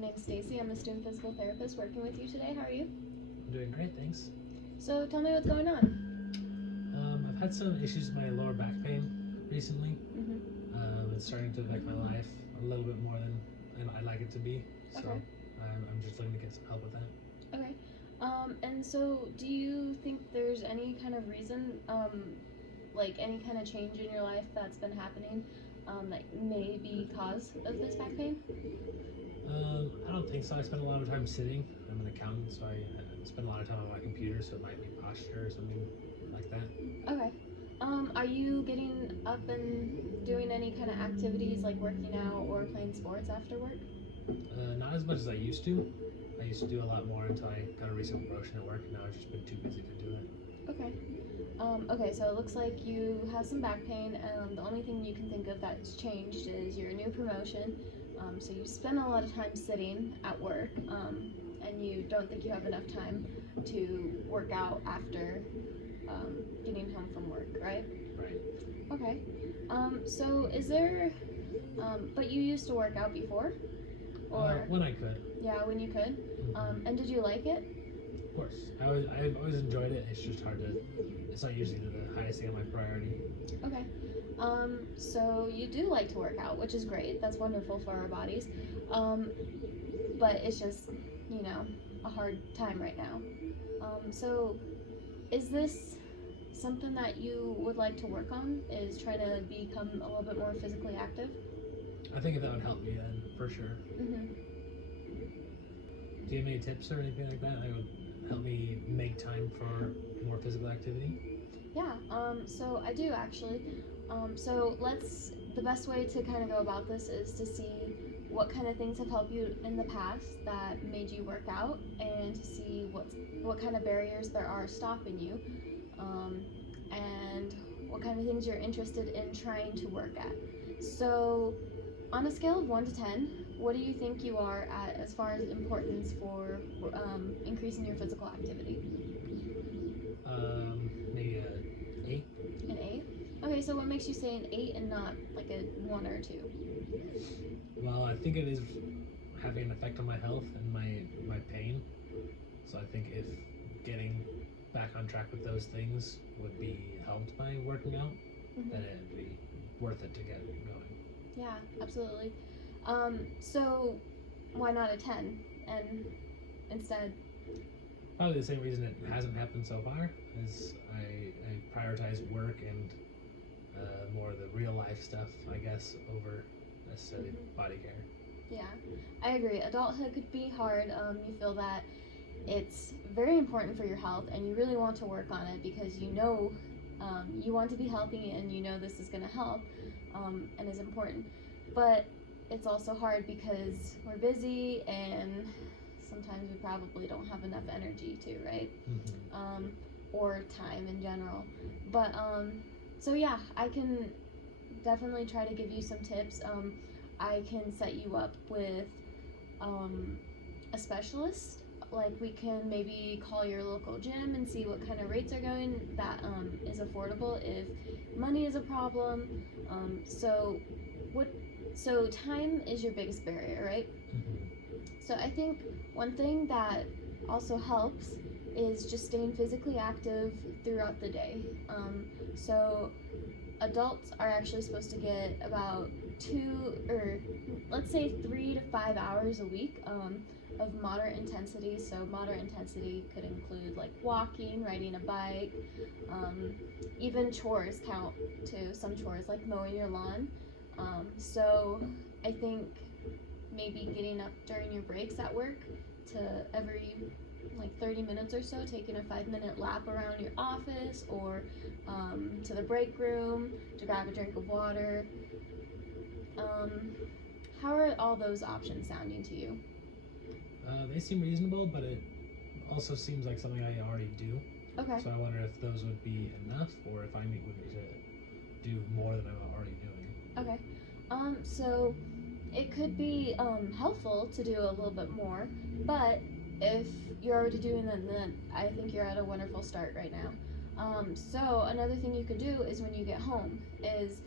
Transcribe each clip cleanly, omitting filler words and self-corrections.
My name's Stacy. I'm a student physical therapist working with you today. How are you? I'm doing great, thanks. So tell me what's going on. I've had some issues with my lower back pain recently. Mm-hmm. It's starting to affect my life a little bit more than I'd like it to be. So Okay. I'm just looking to get some help with that. Okay. And so do you think there's any kind of reason, like any kind of change in your life that's been happening, that may be cause of this back pain? I don't think so. I spend a lot of time sitting. I'm an accountant, so I spend a lot of time on my computer, so it might be posture or something like that. Okay. Are you getting up and doing any kind of activities like working out or playing sports after work? Not as much as I used to. I used to do a lot more until I got a recent promotion at work. Now I've just been too busy to do it. Okay. Okay, so it looks like you have some back pain. The only thing you can think of that's changed is your new promotion. So you spend a lot of time sitting at work, and you don't think you have enough time to work out after getting home from work, right? Right. Okay. So is there, but you used to work out before? Or, When I could. yeah, when you could? And did you like it? Of course. I've always enjoyed it. It's just hard to. It's not usually the highest thing on my priority. Okay. So you do like to work out, which is great. That's wonderful for our bodies. But it's just, a hard time right now. So is this something that you would like to work on? Is try to become a little bit more physically active? I think that would help me then, for sure. Mm-hmm. Do you have any tips or anything like that that would help me make time for more physical activity? Yeah, so I do actually. The best way to kind of go about this is to see what kind of things have helped you in the past that made you work out, and to see what kind of barriers there are stopping you, and what kind of things you're interested in trying to work at. So, on a scale of 1 to 10, what do you think you are at as far as importance for increasing your physical activity? Maybe a 8. An 8? Okay, so what makes you say an 8 and not like a 1 or a 2? Well, I think it is having an effect on my health and my pain. So I think if getting back on track with those things would be helped by working out, then it'd be worth it to get going. Yeah, absolutely. So why not a 10 and instead? Probably the same reason it hasn't happened so far is I prioritize work and more of the real life stuff, I guess, over necessarily body care. Yeah, I agree. Adulthood could be hard. You feel that it's very important for your health and you really want to work on it because you want to be healthy and you know this is going to help and is important. But it's also hard because we're busy and sometimes we probably don't have enough energy to, right? Or time in general. But so yeah, I can definitely try to give you some tips. I can set you up with a specialist. Like we can maybe call your local gym and see what kind of rates are going that is affordable if money is a problem. So time is your biggest barrier, right? So I think one thing that also helps is just staying physically active throughout the day. So adults are actually supposed to get about 3 to 5 hours a week of moderate intensity. So moderate intensity could include like walking, riding a bike, even chores count too. Some chores like mowing your lawn. So I think maybe getting up during your breaks at work to every like 30 minutes or so, taking a 5-minute lap around your office or to the break room to grab a drink of water. How are all those options sounding to you? They seem reasonable, but it also seems like something I already do. Okay. So I wonder if those would be enough or if I would need to do more than I'm already doing. Okay. So it could be helpful to do a little bit more, but if you're already doing that, then I think you're at a wonderful start right now. So another thing you could do is when you get home is,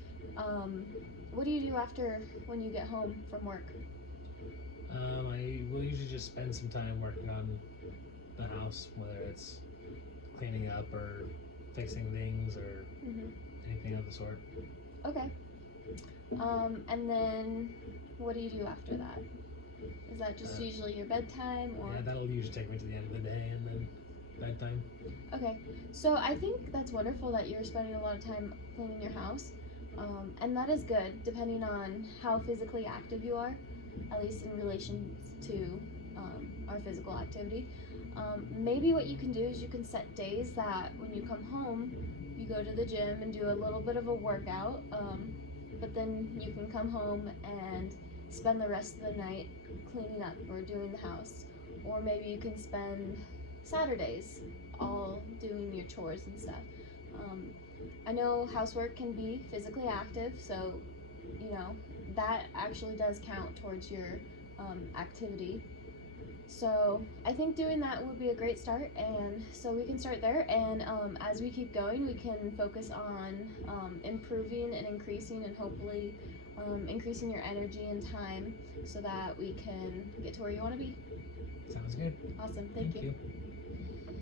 what do you do after when you get home from work? I will usually just spend some time working on the house, whether it's cleaning up or fixing things or Mm-hmm. anything of the sort. Okay. And then what do you do after that? Is that just Uh, usually your bedtime or? yeah, that'll usually take me to the end of the day and then bedtime. Okay. So I think that's wonderful that you're spending a lot of time cleaning your house. And that is good depending on how physically active you are, at least in relation to our physical activity. Maybe what you can do is you can set days that when you come home, you go to the gym and do a little bit of a workout, but then you can come home and spend the rest of the night cleaning up or doing the house. Or maybe you can spend Saturdays all doing your chores and stuff. Um, I know housework can be physically active, so you know that actually does count towards your activity. So I think doing that would be a great start, and so we can start there. And as we keep going, we can focus on improving and increasing, and hopefully increasing your energy and time, so that we can get to where you want to be. Sounds good. Awesome, thank Thank you. you.